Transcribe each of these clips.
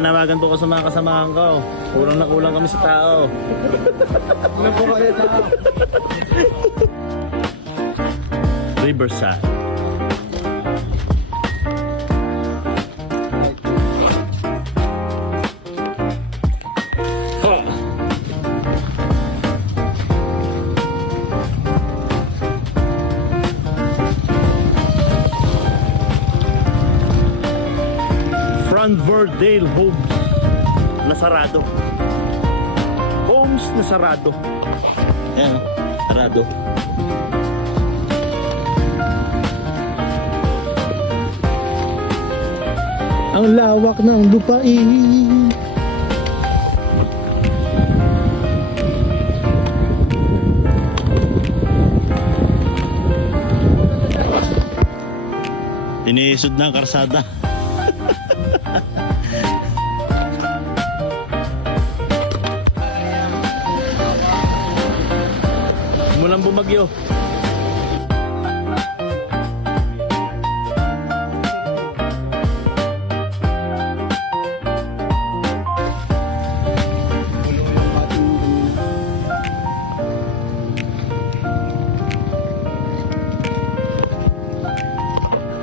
nananawagan po ko sa mga kasamahan ko. Kulang na kulang kami sa tao. Ano po kayo tao? Riverside. Verdale Homes na sarado. Homes na sarado. Ayan, sarado. Ang lawak ng lupain. Iniisod na ang karsada. Mulang bumagyo.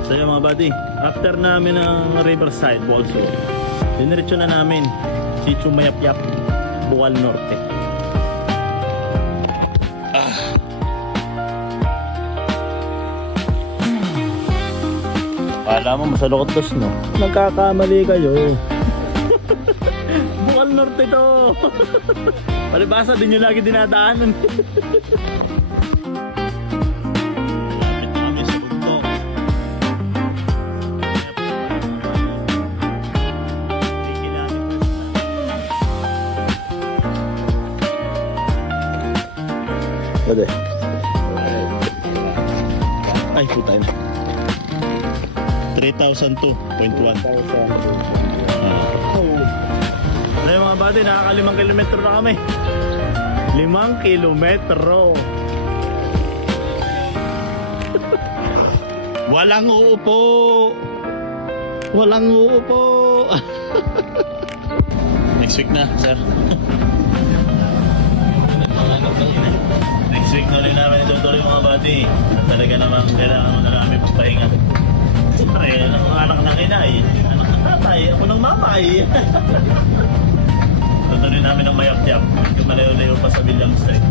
So yun mga buddy, after namin ng Riverside, Walso, diniretso na namin si Chumayap-Yap, Boal Norte. Kala mo masalukot dos, no? Nagkakamali kayo. Boal Norte to. Palibasa, din nyo lagi dinadaanan. Pwede. Ay, puta na. 3,002.1. Ayun mga buddy, nakaka 5 kilometro na kami. 5 kilometro. Walang uupo. Walang uupo. Next week na, sir. Next week na rin namin itutuloy mga buddy. Talaga naman kailangan mo na namin magpahinga. Siyempre, ang anak ng inay, anak ng tatay, ako ng mamay. Tutuloy namin ng mayap-yap. Yung malayo-layo pa sa Williams Street.